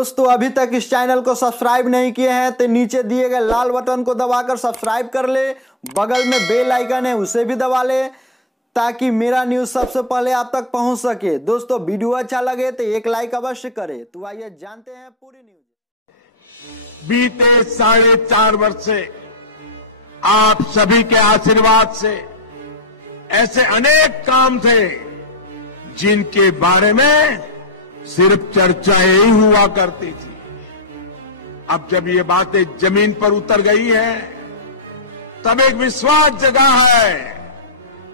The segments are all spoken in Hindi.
दोस्तों अभी तक इस चैनल को सब्सक्राइब नहीं किए हैं तो नीचे दिए गए लाल बटन को दबाकर सब्सक्राइब कर ले। बगल में बेल आइकन है उसे भी दबा ले ताकि मेरा न्यूज सबसे पहले आप तक पहुंच सके। दोस्तों वीडियो अच्छा लगे तो एक लाइक अवश्य करें। तो आइए जानते हैं पूरी न्यूज। बीते 4.5 वर्ष से आप सभी के आशीर्वाद से ऐसे अनेक काम थे जिनके बारे में सिर्फ चर्चाएं ही हुआ करती थी। अब जब ये बातें जमीन पर उतर गई है तब एक विश्वास जगा है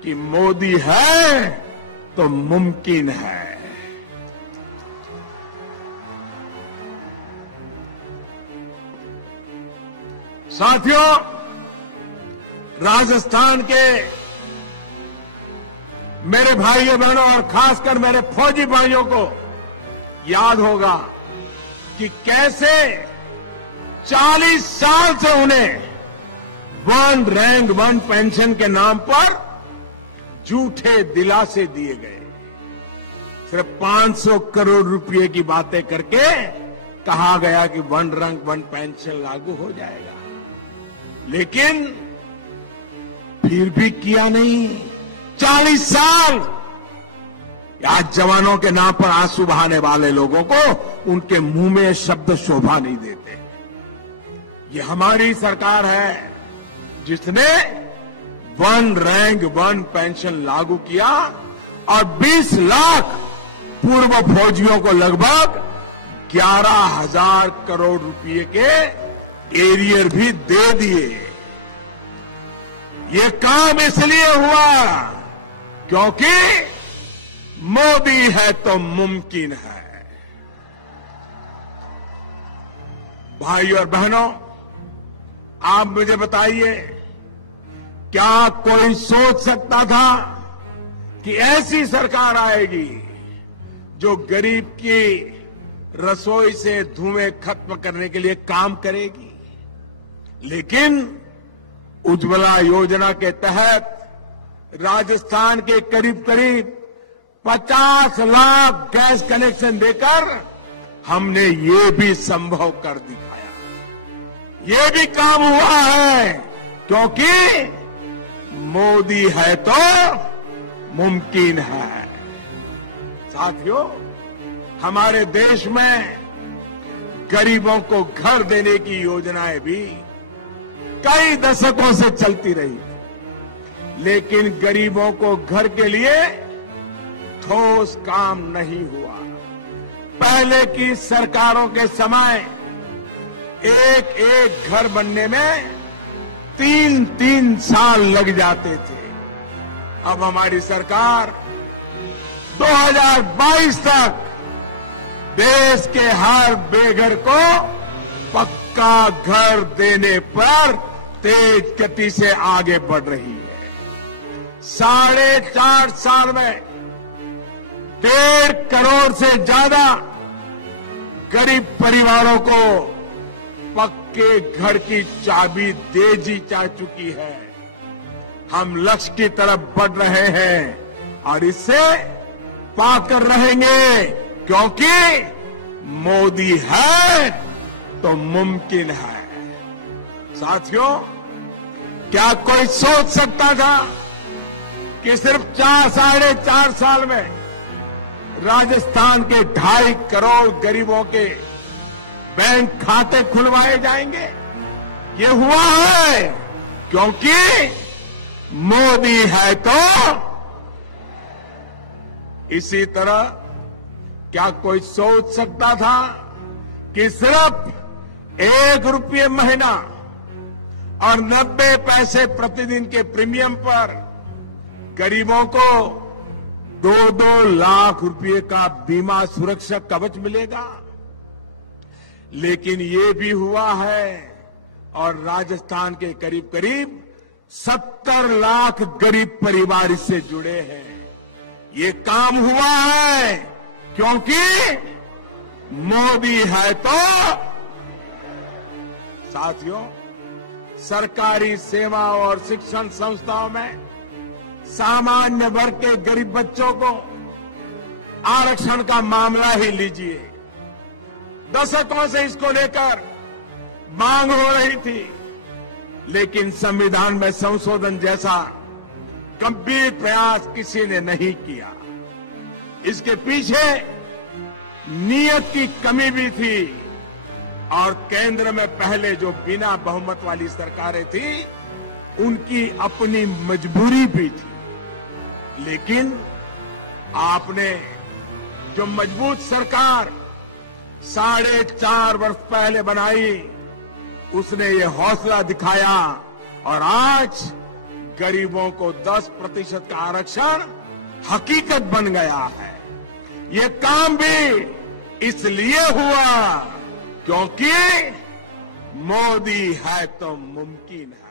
कि मोदी है तो मुमकिन है। साथियों, राजस्थान के मेरे भाइयों बहनों और खासकर मेरे फौजी भाइयों को याद होगा कि कैसे 40 साल से उन्हें वन रैंक वन पेंशन के नाम पर झूठे दिलासे दिए गए। सिर्फ 500 करोड़ रुपए की बातें करके कहा गया कि वन रैंक वन पेंशन लागू हो जाएगा, लेकिन फिर भी किया नहीं। 40 साल आज जवानों के नाम पर आंसू बहाने वाले लोगों को उनके मुंह में शब्द शोभा नहीं देते। ये हमारी सरकार है जिसने वन रैंक वन पेंशन लागू किया और 20 लाख पूर्व फौजियों को लगभग 11,000 करोड़ रुपए के एरियर भी दे दिए। ये काम इसलिए हुआ क्योंकि मोदी है तो मुमकिन है। भाई और बहनों, आप मुझे बताइए, क्या कोई सोच सकता था कि ऐसी सरकार आएगी जो गरीब की रसोई से धुएं खत्म करने के लिए काम करेगी? लेकिन उज्ज्वला योजना के तहत राजस्थान के करीब करीब 50 लाख गैस कनेक्शन देकर हमने ये भी संभव कर दिखाया। ये भी काम हुआ है क्योंकि मोदी है तो मुमकिन है। साथियों, हमारे देश में गरीबों को घर देने की योजनाएं भी कई दशकों से चलती रही, लेकिन गरीबों को घर के लिए ठोस काम नहीं हुआ। पहले की सरकारों के समय एक एक घर बनने में 3-3 साल लग जाते थे। अब हमारी सरकार 2022 तक देश के हर बेघर को पक्का घर देने पर तेज गति से आगे बढ़ रही है। 4.5 साल में 1.5 करोड़ से ज्यादा गरीब परिवारों को पक्के घर की चाबी दे दी जा चुकी है। हम लक्ष्य की तरफ बढ़ रहे हैं और इससे पाकर रहेंगे क्योंकि मोदी है तो मुमकिन है। साथियों, क्या कोई सोच सकता था कि सिर्फ 4-4.5 साल में राजस्थान के 2.5 करोड़ गरीबों के बैंक खाते खुलवाए जाएंगे? ये हुआ है क्योंकि मोदी है तो। इसी तरह क्या कोई सोच सकता था कि सिर्फ 1 रुपये महीना और 90 पैसे प्रतिदिन के प्रीमियम पर गरीबों को 2-2 लाख रुपए का बीमा सुरक्षा कवच मिलेगा? लेकिन ये भी हुआ है और राजस्थान के करीब करीब 70 लाख गरीब परिवार इससे जुड़े हैं। ये काम हुआ है क्योंकि मोदी है तो। साथियों, सरकारी सेवा और शिक्षण संस्थाओं में सामान्य वर्ग के गरीब बच्चों को आरक्षण का मामला ही लीजिए। दशकों से इसको लेकर मांग हो रही थी, लेकिन संविधान में संशोधन जैसा गंभीर प्रयास किसी ने नहीं किया। इसके पीछे नीयत की कमी भी थी और केंद्र में पहले जो बिना बहुमत वाली सरकारें थी उनकी अपनी मजबूरी भी थी। लेकिन आपने जो मजबूत सरकार 4.5 वर्ष पहले बनाई, उसने ये हौसला दिखाया और आज गरीबों को 10% का आरक्षण हकीकत बन गया है। ये काम भी इसलिए हुआ क्योंकि मोदी है तो मुमकिन है।